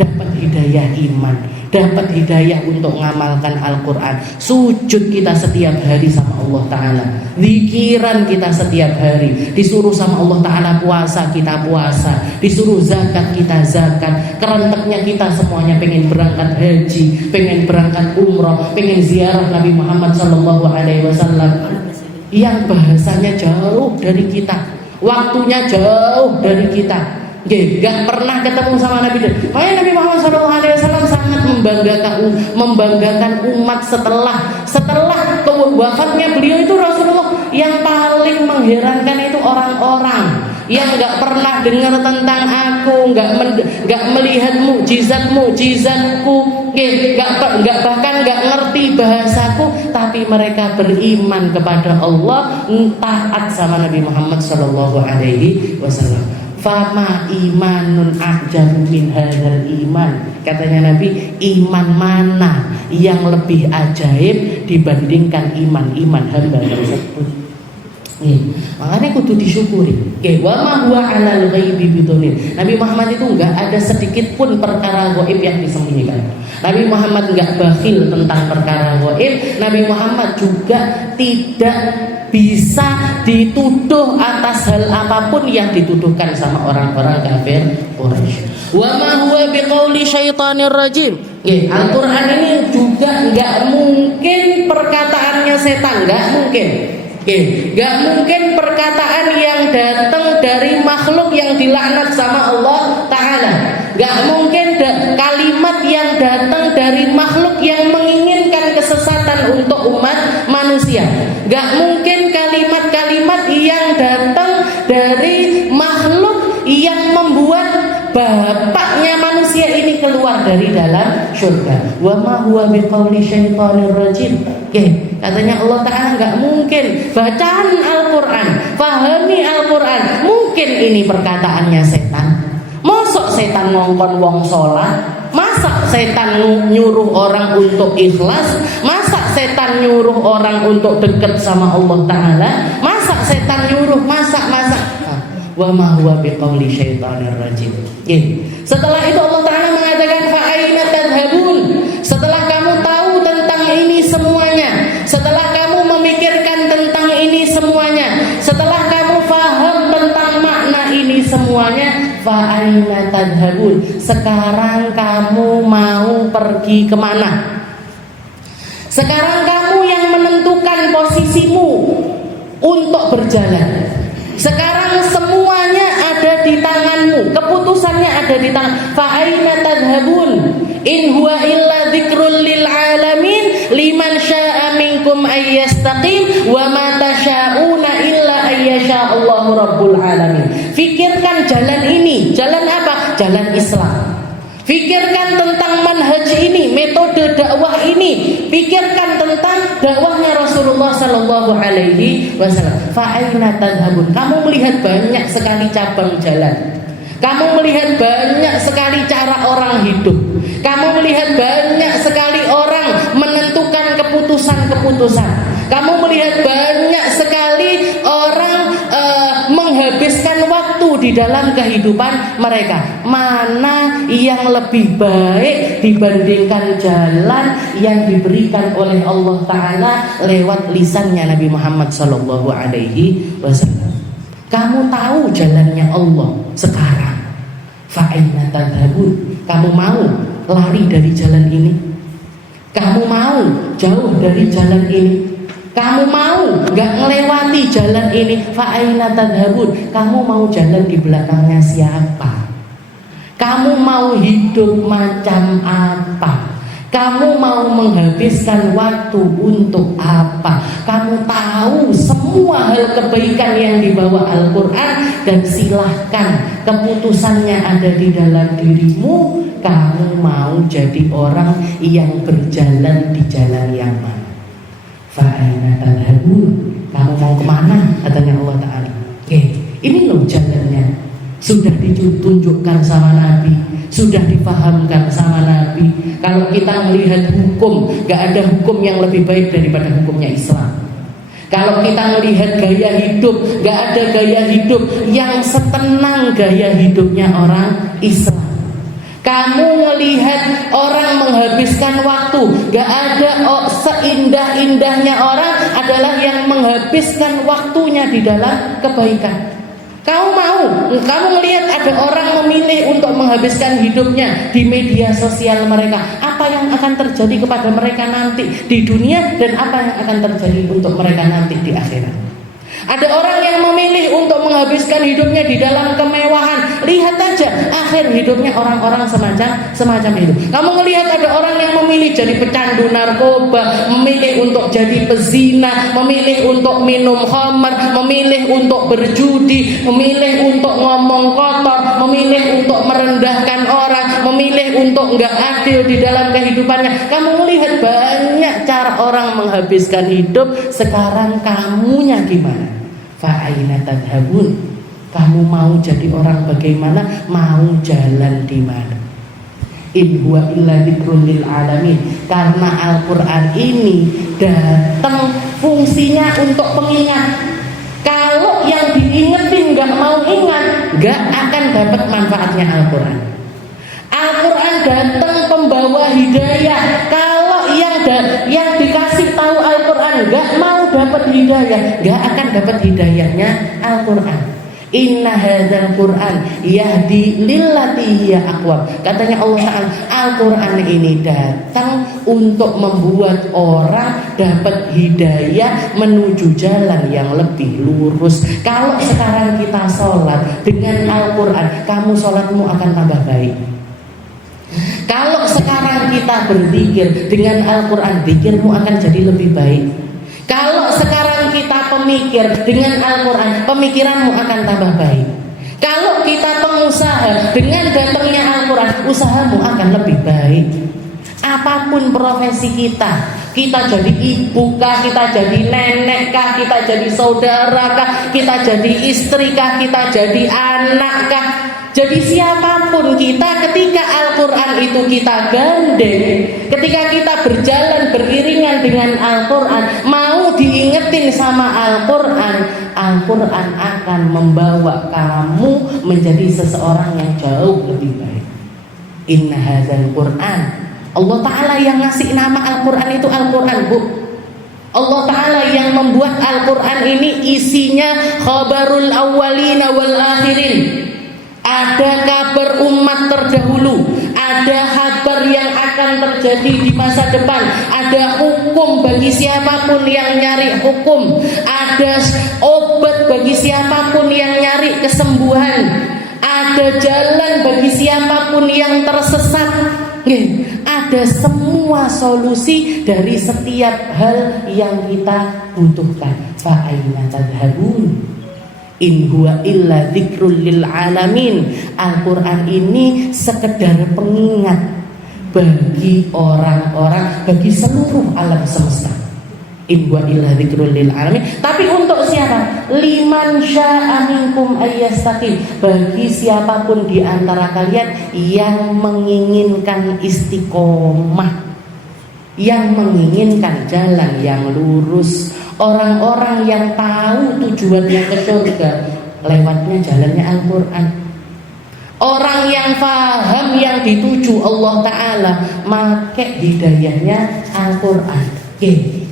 dapat hidayah iman, dapat hidayah untuk mengamalkan Al-Quran. Sujud kita setiap hari sama Allah Ta'ala, zikiran kita setiap hari. Disuruh sama Allah Ta'ala puasa, kita puasa. Disuruh zakat, kita zakat. Kerenteknya kita semuanya pengen berangkat haji, pengen berangkat umroh, pengen ziarah Nabi Muhammad SAW yang bahasanya jauh dari kita, waktunya jauh dari kita. Gak pernah ketemu sama Nabi. Makanya Nabi Muhammad SAW sangat membanggakan umat setelah wafatnya beliau itu. Rasulullah yang paling mengherankan itu orang-orang yang gak pernah dengar tentang aku, gak melihat mukjizatku, bahkan gak ngerti bahasaku, tapi mereka beriman kepada Allah, taat sama Nabi Muhammad SAW. Fama imanun ajabu min hadzal iman. Katanya Nabi, iman mana yang lebih ajaib dibandingkan iman hamba tersebut. Makanya kudu disyukuri. Wa ma huwa 'alal ghaibi bidzalil. Nabi Muhammad itu enggak ada sedikit pun perkara gaib yang disembunyikan. Nabi Muhammad enggak bakhil tentang perkara gaib. Nabi Muhammad juga tidak bisa dituduh atas hal apapun yang dituduhkan sama orang-orang kafir Quraisy. Wa ma huwa biqauli syaitanir rajim. Al-Qur'an ini juga enggak mungkin perkataannya setan, enggak mungkin. Gak mungkin perkataan yang datang dari makhluk yang dilaknat sama Allah Ta'ala. Gak mungkin kalimat yang datang dari makhluk yang menginginkan kesesatan untuk umat manusia. Gak mungkin kalimat-kalimat yang datang dari makhluk yang membuat bapaknya manusia ini keluar dari dalam surga. Wa ma huwa biqauli syaitanir rajim. Katanya Allah Ta'ala gak mungkin bacaan Al-Quran, pahami Al-Quran, mungkin ini perkataannya setan. Mosok setan ngongkon wong sholat, masa setan nyuruh orang untuk ikhlas, masa setan nyuruh orang untuk dekat sama Allah Ta'ala, masa setan nyuruh masa wa ma huwa biqauli syaitanir rajim. Setelah itu Allah Ta'ala mengatakan fa aina tadhhabun. Setelah kamu tahu tentang ini semuanya, setelah kamu memikirkan tentang ini semuanya, setelah kamu paham tentang makna ini semuanya, fa aina tadhhabun. Sekarang kamu mau pergi kemana? Sekarang kamu yang menentukan posisimu untuk berjalan. Sekarang semuanya ada di tanganmu, keputusannya ada di tangan. Fa aina tadhhabun? In huwa illa dzikrul lil alamin liman syaa'a minkum ay yastaqim wa ma tasyauna illa ayyasha Allahu rabbul alamin. Fikirkan jalan ini, jalan apa? Jalan Islam. Fikirkan tentang manhaj ini, metode dakwah ini. Pikirkan tentang dakwahnya Rasulullah sallallahu alaihi wasallam. Fa aina tadhhabun? Kamu melihat banyak sekali cabang jalan. Kamu melihat banyak sekali cara orang hidup. Kamu melihat banyak sekali orang menentukan keputusan-keputusan. Kamu melihat banyak sekali orang menghabiskan waktu di dalam kehidupan mereka. Mana yang lebih baik dibandingkan jalan yang diberikan oleh Allah Ta'ala lewat lisannya Nabi Muhammad sallallahu alaihi wasallam. Kamu tahu jalannya Allah sekarang. Fa aina tadhhabun? Kamu mau lari dari jalan ini? Kamu mau jauh dari jalan ini? Kamu mau gak melewati jalan ini? Fa aina tadhhabun? Kamu mau jalan di belakangnya siapa? Kamu mau hidup macam apa? Kamu mau menghabiskan waktu untuk apa? Kamu tahu semua hal kebaikan yang dibawa Al-Quran, dan silahkan, keputusannya ada di dalam dirimu. Kamu mau jadi orang yang berjalan di jalan yang mana? Fa aina tadhhabun? Kamu mau kemana? Katanya Allah Ta'ala. Ini loh jalannya. Sudah ditunjukkan sama Nabi, sudah dipahamkan sama Nabi. Kalau kita melihat hukum, gak ada hukum yang lebih baik daripada hukumnya Islam. Kalau kita melihat gaya hidup, gak ada gaya hidup yang setenang gaya hidupnya orang Islam. Kamu melihat orang menghabiskan waktu, gak ada seindah-indahnya orang adalah yang menghabiskan waktunya di dalam kebaikan. Kamu melihat ada orang memilih untuk menghabiskan hidupnya di media sosial mereka. Apa yang akan terjadi kepada mereka nanti di dunia, dan apa yang akan terjadi untuk mereka nanti di akhirat. Ada orang yang memilih untuk menghabiskan hidupnya di dalam kemewahan. Lihat aja akhir hidupnya orang-orang semacam itu. Kamu melihat ada orang yang memilih jadi pecandu narkoba, memilih untuk jadi pezina, memilih untuk minum khamar, memilih untuk berjudi, memilih untuk ngomong kotor, memilih untuk merendahkan orang, memilih untuk enggak adil di dalam kehidupannya. Kamu melihat banyak cara orang menghabiskan hidup. Sekarang kamunya gimana? Fa aina tadhhabun? Kamu mau jadi orang bagaimana? Mau jalan di mana? In huwa illa dzikrun lil alamin. Karena Al-Qur'an ini datang fungsinya untuk pengingat. Kalau yang diingetin gak mau ingat, gak akan dapat manfaatnya Al-Qur'an. Al-Qur'an datang pembawa hidayah. Kalau yang dikasih tahu Al-Qur'an gak mau dapat hidayah, gak akan dapat hidayahnya Al-Qur'an. Inna hadzal Qur'an yahdi lillati hiya aqwam. Katanya Allah Ta'ala, Al-Qur'an ini datang untuk membuat orang dapat hidayah menuju jalan yang lebih lurus. Kalau sekarang kita sholat dengan Al-Qur'an, kamu sholatmu akan tambah baik. Kalau sekarang kita berzikir dengan Al-Qur'an, zikirmu akan jadi lebih baik. Kalau sekarang kita pemikir dengan Al-Quran, pemikiranmu akan tambah baik. Kalau kita pengusaha, dengan datangnya Al-Quran, usahamu akan lebih baik. Apapun profesi kita jadi ibu kah, kita jadi nenek kah, kita jadi saudara kah, kita jadi istri kah, kita jadi anak kah, Jadi siapapun kita, ketika Al-Quran itu kita gandeng, ketika kita berjalan beriringan dengan Al-Quran, mau diingetin sama Al-Quran, Al-Quran akan membawa kamu menjadi seseorang yang jauh lebih baik. Inna hadzal Quran, Allah Ta'ala yang ngasih nama Al-Quran itu Al-Quran, Bu. Allah Ta'ala yang membuat Al-Quran ini isinya khabarul awwalina wal akhirin. Ada kabar umat terdahulu, ada kabar yang akan terjadi di masa depan, ada hukum bagi siapapun yang nyari hukum, ada obat bagi siapapun yang nyari kesembuhan, ada jalan bagi siapapun yang tersesat. Ada semua solusi dari setiap hal yang kita butuhkan. Fa aina tadhhabun? In huwa illa dzikrul lil alamin. Al-Quran ini sekedar pengingat bagi orang-orang, bagi seluruh alam semesta. In huwa illa dzikrul lil alamin. Tapi untuk siapa? Liman syaa minkum ayyastaqim. Bagi siapapun di antara kalian yang menginginkan istiqomah, yang menginginkan jalan yang lurus. Orang-orang yang tahu tujuannya ke surga lewatnya jalannya Al-Quran. Orang yang paham yang dituju Allah Ta'ala make hidayahnya Al-Quran.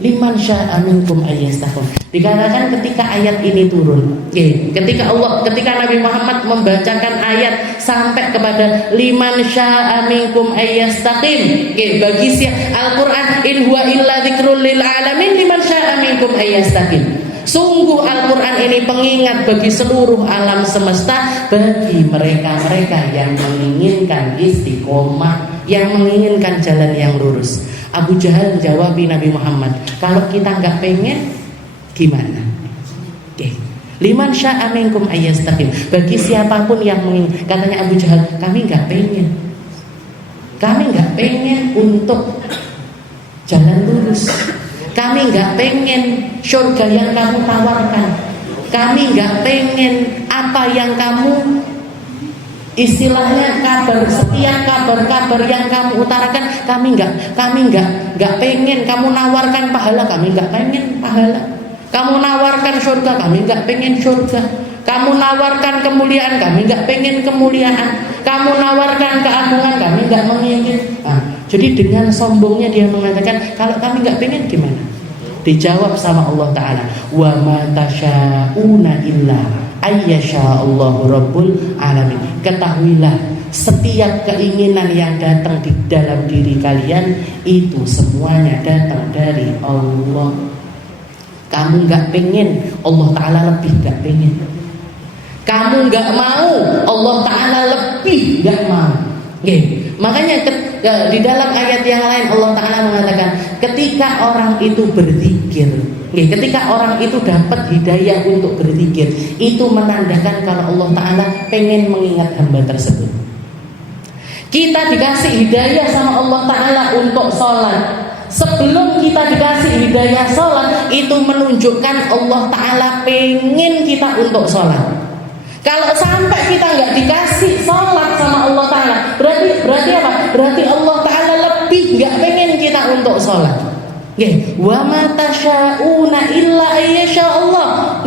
Liman syaa minkum ayyastaqim. Dikatakan ketika ayat ini turun, ketika Nabi Muhammad membacakan ayat sampai kepada liman syaa minkum ayyastaqim, bagi siapa Al-Quran in huwa illa dzikrul lil alamin liman syaa minkum ayyastaqim. Sungguh Al-Quran ini pengingat bagi seluruh alam semesta, bagi mereka-mereka yang menginginkan istiqomah, yang menginginkan jalan yang lurus. Abu Jahal menjawab Nabi Muhammad, kalau kita nggak pengen gimana? Liman syaa minkum ayyastaqim. Bagi siapapun yang menginginkan, katanya Abu Jahal, kami nggak pengen. Kami nggak pengen untuk jalan lurus. Kami nggak pengen surga yang kamu tawarkan. Kami nggak pengen apa yang kamu, istilahnya setiap kabar-kabar yang kamu utarakan. Kami nggak pengen kamu nawarkan pahala. Kami nggak pengen pahala. Kamu nawarkan surga. Kami nggak pengen surga. Kamu nawarkan kemuliaan. Kami nggak pengen kemuliaan. Kamu nawarkan keagungan. Kami nggak menginginkan. Jadi dengan sombongnya dia mengatakan, kalau kami nggak pengen gimana? Dijawab sama Allah Ta'ala, wa ma tasyauna illa ayyasha Allahu rabbul alamin. Ketahuilah, setiap keinginan yang datang di dalam diri kalian itu semuanya datang dari Allah. Kamu nggak pengen, Allah Ta'ala lebih nggak pengen. Kamu nggak mau, Allah Ta'ala lebih nggak mau. Makanya di dalam ayat yang lain Allah Ta'ala mengatakan, ketika orang itu berzikir, ketika orang itu dapat hidayah untuk berzikir, itu menandakan kalau Allah Ta'ala pengen mengingat hamba tersebut. Kita dikasih hidayah sama Allah Ta'ala untuk sholat. Sebelum kita dikasih hidayah sholat, itu menunjukkan Allah Ta'ala pengen kita untuk sholat. Kalau sampai kita nggak dikasih sholat sama Allah Ta'ala, berarti apa? Berarti Allah Ta'ala lebih nggak pengen kita untuk sholat. Wa ma tasyauna illa ayyasha Allah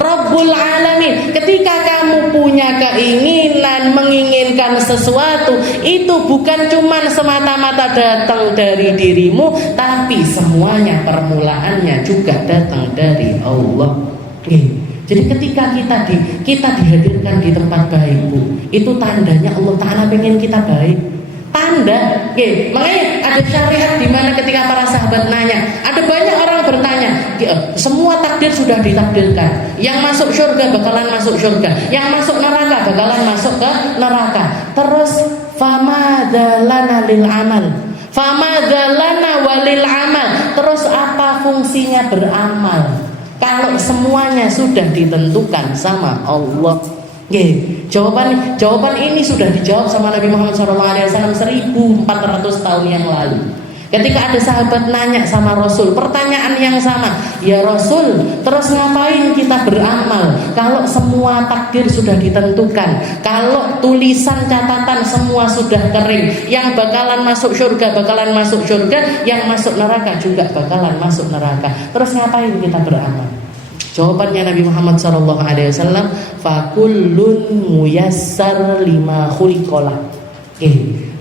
Rabbul alamin. Ketika kamu punya keinginan, menginginkan sesuatu, itu bukan cuma semata-mata datang dari dirimu, tapi semuanya permulaannya juga datang dari Allah. Jadi ketika kita dihadirkan di tempat baik, Bu, itu tandanya Allah Ta'ala pengen kita baik. Tanda, makanya ada syariat di mana ketika para sahabat nanya, ada banyak orang bertanya, semua takdir sudah ditakdirkan. Yang masuk surga bakalan masuk surga, yang masuk neraka bakalan masuk ke neraka. Terus famadzalana lil amal, famadzalana walil amal. Terus apa fungsinya beramal kalau semuanya sudah ditentukan sama Allah? Jawaban ini sudah dijawab sama Nabi Muhammad SAW 1400 tahun yang lalu. Ketika ada sahabat nanya sama Rasul, pertanyaan yang sama, ya Rasul, terus ngapain kita beramal kalau semua takdir sudah ditentukan, kalau tulisan catatan semua sudah kering, yang bakalan masuk surga bakalan masuk surga, yang masuk neraka juga bakalan masuk neraka, terus ngapain kita beramal? Jawabannya Nabi Muhammad SAW, fakullun muyassar lima khuliqalah.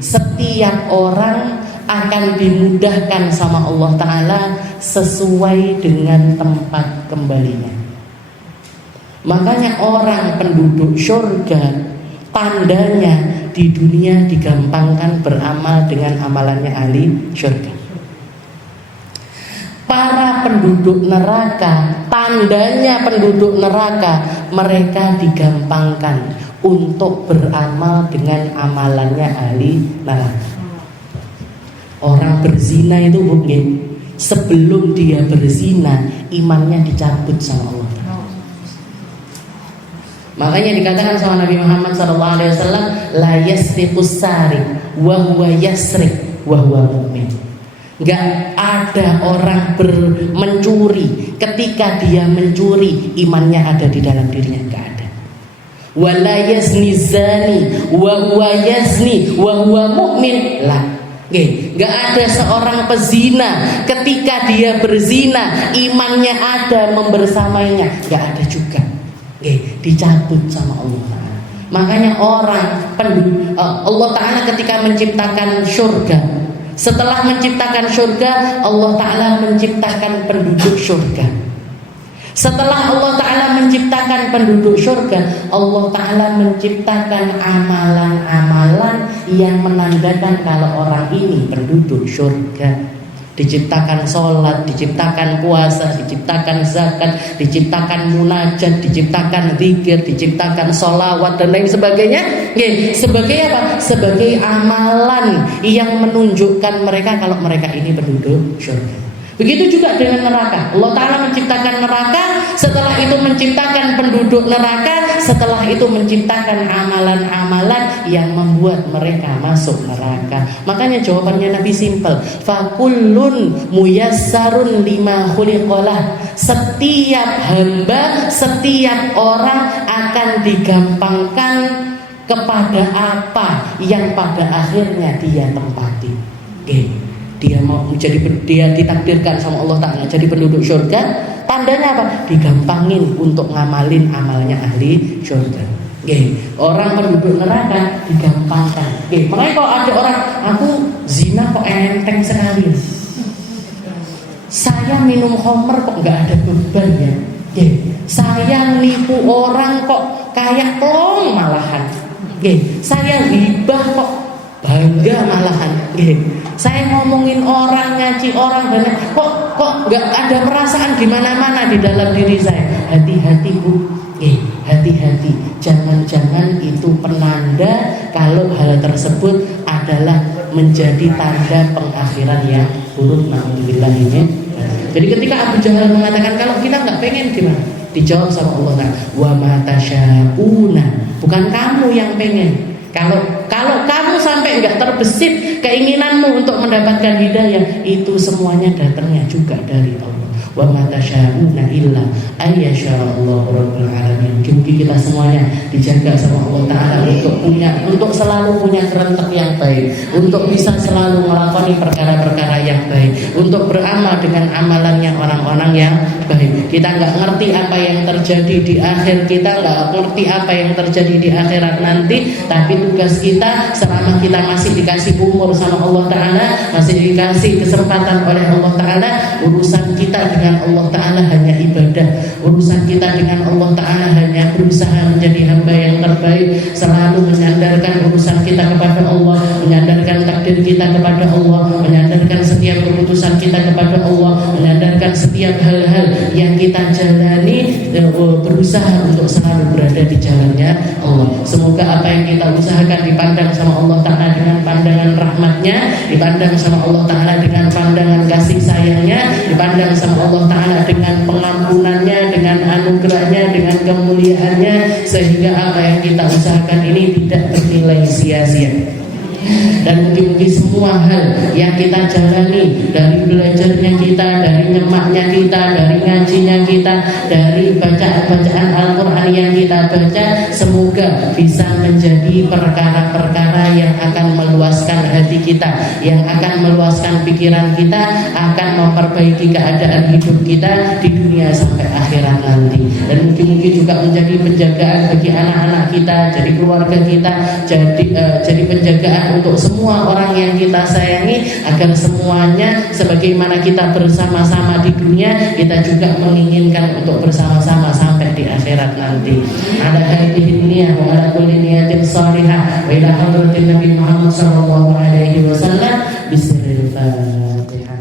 Setiap orang akan dimudahkan sama Allah Ta'ala sesuai dengan tempat kembalinya. Makanya orang penduduk surga, tandanya di dunia digampangkan beramal dengan amalannya ahli surga. Para penduduk neraka, tandanya penduduk neraka, mereka digampangkan untuk beramal dengan amalannya ahli neraka. Orang berzina itu mungkin sebelum dia berzina imannya dicabut sama Allah. Makanya dikatakan sama Nabi Muhammad SAW, la yasriqus sariq wa huwa yasriq wa huwa mu'min. Enggak ada orang mencuri ketika dia mencuri imannya ada di dalam dirinya, enggak ada. Wala yazni zani wa huwa yazni wa huwa mu'min. Lah, gak ada seorang pezina ketika dia berzina imannya ada membersamainya, gak ada juga. Dicabut sama Allah Ta'ala. Makanya Allah Ta'ala ketika menciptakan surga, setelah menciptakan surga, Allah Ta'ala menciptakan penduduk surga. Setelah Allah Ta'ala menciptakan penduduk surga, Allah Ta'ala menciptakan amalan-amalan yang menandakan kalau orang ini penduduk surga. Diciptakan sholat, diciptakan puasa, diciptakan zakat, diciptakan munajat, diciptakan zikir, diciptakan sholawat dan lain sebagainya. Sebagai apa? Sebagai amalan yang menunjukkan mereka kalau mereka ini penduduk surga. Begitu juga dengan neraka. Allah Ta'ala menciptakan neraka, setelah itu menciptakan penduduk neraka, setelah itu menciptakan amalan-amalan yang membuat mereka masuk neraka. Makanya jawabannya Nabi simpel, fakullun muyassarun lima khuliqalah. Setiap hamba, setiap orang akan digampangkan kepada apa yang pada akhirnya dia tempati. Dia mau dia ditakdirkan sama Allah Ta'ala jadi penduduk surga, tandanya apa? Digampangin untuk ngamalin amalnya ahli surga. Orang penduduk neraka digampangkan. Makanya kalau ada orang, aku zina kok enteng sekali, saya minum khamr kok nggak ada beban ya, saya nipu orang kok kayak plong malahan, saya hibah kok bangga malahan, saya ngomongin orang, ngaji orang banyak, kok nggak ada perasaan di mana-mana di dalam diri saya. Hati-hati Bu, hati-hati, jangan-jangan itu penanda kalau hal tersebut adalah menjadi tanda pengakhiran yang buruk. Na'udzubillah ini. Jadi ketika Abu Jahal mengatakan kalau kita nggak pengen gimana? Dijawab sama Allah Ta'ala, wa ma tasyauna, bukan kamu yang pengen. Kalau kamu sampai nggak terbesit keinginanmu untuk mendapatkan hidayah, itu semuanya datangnya juga dari Allah. Wa ma tasyauna illa ayyashallahu rabbul alamin. Mungkin kita semuanya dijaga sama Allah Ta'ala untuk selalu punya kerentek yang baik, untuk bisa selalu melakoni perkara-perkara yang baik, untuk beramal dengan amalannya orang-orang yang baik. Kita nggak ngerti apa yang terjadi di akhir, kita nggak ngerti apa yang terjadi di akhirat nanti, tapi tugas kita selama kita masih dikasih umur sama Allah Ta'ala, masih dikasih kesempatan oleh Allah Ta'ala, urusan kita dengan Allah Ta'ala hanya ibadah, urusan kita dengan Allah Ta'ala hanya berusaha menjadi hamba yang terbaik, selalu menyandarkan urusan kita kepada Allah, menyandarkan takdir kita kepada Allah, menyandarkan setiap keputusan kita kepada Allah, menyandarkan setiap hal-hal yang kita jalani, berusaha untuk selalu berada di jalannya Allah. Semoga apa yang kita usahakan dipandang sama Allah Ta'ala dengan pandangan rahmatnya, dipandang sama Allah Ta'ala dengan pandangan kasih sayangnya, dipandang sama Allah Ta'ala dengan pengampunannya, dengan anugerahnya, dengan kemuliaannya, sehingga apa yang kita usahakan ini tidak bernilai sia-sia. Dan mungkin semua hal yang kita jalani, dari belajarnya kita, dari nyemaknya kita, dari ngajinya kita, dari bacaan-bacaan Al-Quran yang kita baca, semoga bisa menjadi perkara-perkara yang akan meluaskan hati kita, yang akan meluaskan pikiran kita, akan memperbaiki keadaan hidup kita di dunia sampai akhirat nanti. Dan mungkin juga menjadi penjagaan bagi anak-anak kita, jadi keluarga kita, jadi penjagaan untuk semua orang yang kita sayangi, agar semuanya sebagaimana kita bersama-sama di dunia, kita juga menginginkan untuk bersama-sama sampai di akhirat nanti. Ala hadhihi niyyah wa ala kulli niyatin shalihah wa ila hadratin Nabi Muhammad sallallahu alaihi wasallam bisirril Fatihah.